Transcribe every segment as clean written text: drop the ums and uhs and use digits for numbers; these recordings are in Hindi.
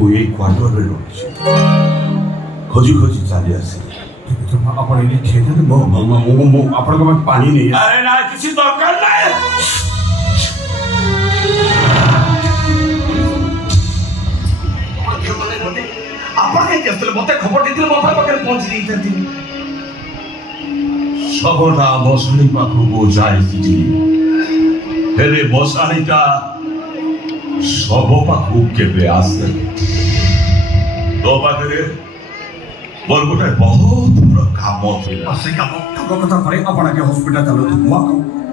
को ये क्वार्टर में रखी खोजी खोजी चली आसी आपण ये खेत मो आपण को पानी नहीं अरे ना किसी दरकार नहीं आपण के केतले मते खबर देथिले मोफा पाखे पहुंची देथि सबटा मसली पाखु जाइथि हेले मसालीटा सब पाखु केबे आसे तो पाखे मोर गोटे बहुत बड़ काम थिला से काम कथा परे आपण के हॉस्पिटल चलो हुआ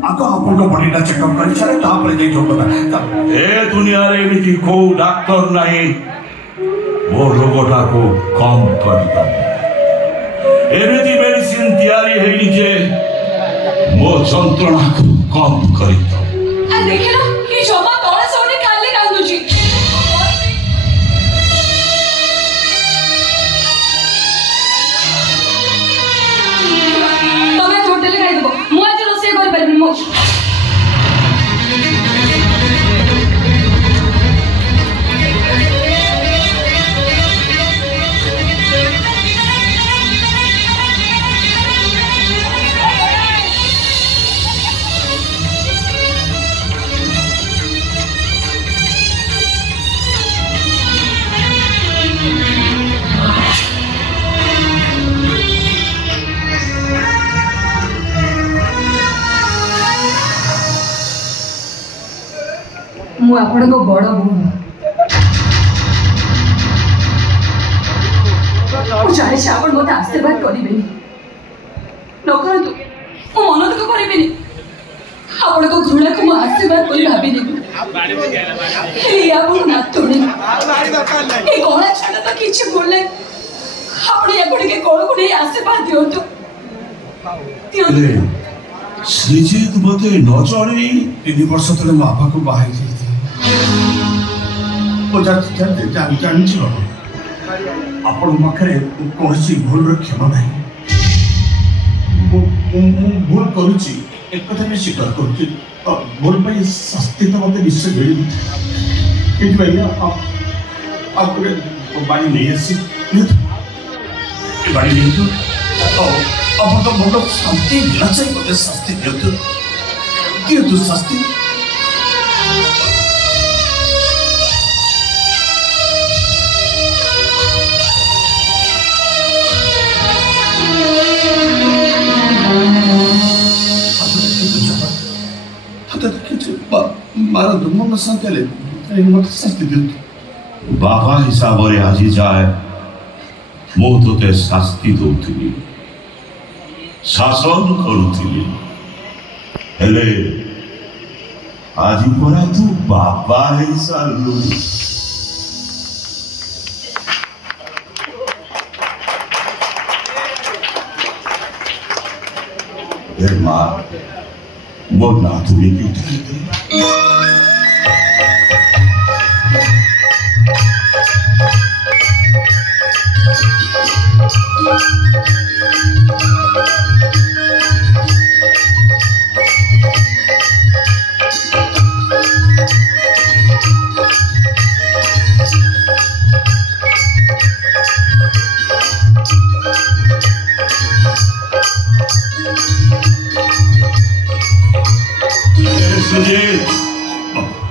आको आपण को बॉडीटा चेकअप करि छले तापर जे जोता ए दुनिया रे एमिति को डॉक्टर नहीं मोर रोगटा को कम कर दो एमिति मेडिसिन तैयारी हेली जे मो जंत्रणा को कम कर दो आ देखिलो ये जमा तोळे सोने काले कांदुची तमे होटल खाइ देबो मु आज रोसे कर परबी मो मु आपण को बड़ बो जाने से आपण मत आशीर्वाद करिबेनी न करतु मो मन दुख करिबेनी आपण को घृणा को मो आशीर्वाद करि भाबिनी ए आपण ना तोड़े ए कोना छाना तो किछि बोलले आपण या गुडी के कोळ को नहीं आशीर्वाद दियंतु श्रीजीत मते न जाने 3 वर्ष तले मो आपा को बाहाई थी ओ जान छी आपण मखरे कोसी भूल क्षमा नहीं भूल करूची एक कथा में स्वीकार करूची भूल पे शास्ति तो मते निश्चय मिली कि भैया आप बाड़ी नहीं आसी बाड़ी नहीं तो अब तो बहुत शांति मिलना चाहिए मते शास्ति दियो शास्ति बाबा हिसाब रे आज जाए मो तो शास्ति दौली शासन करुली हेले आज परा तू बाबा हिसाब माँ मो नातुनी की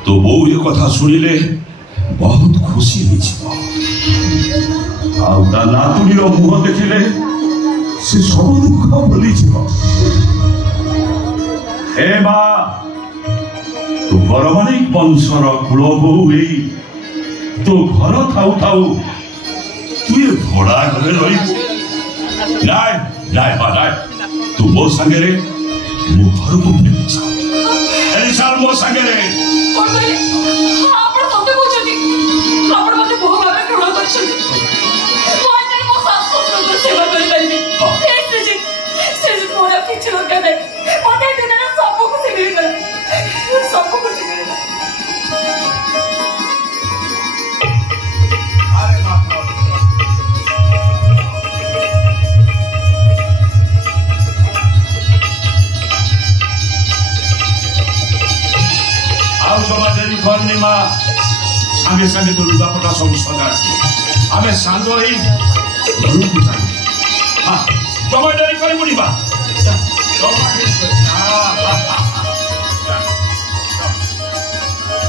तो वो ये कथा सुनिले बहुत खुशी नातुनी मुह देखिले से सब दुख भूली ए बा तो परमाणिक वंशर कुल बहु तो घर थाऊ थाऊ तु ये घोड़ा घरे रही नाय तू मो संगे मो घर को साल मो संगे कोन बोले आपण सत्य कहउछथि आपण मते बहु भाबे ग्रहण करछथि मो आज मो सासु ससुर सेवा करि परिबि से मोरा किछ दरकार नै मते दिन ना सब कुछ मिलला सब कुछ मिलला अरे बाप सागे सागे तो लुगापटा सब सजा आमे सांग ही रूप जाए हाँ समय डरी करी बुढ़ी बा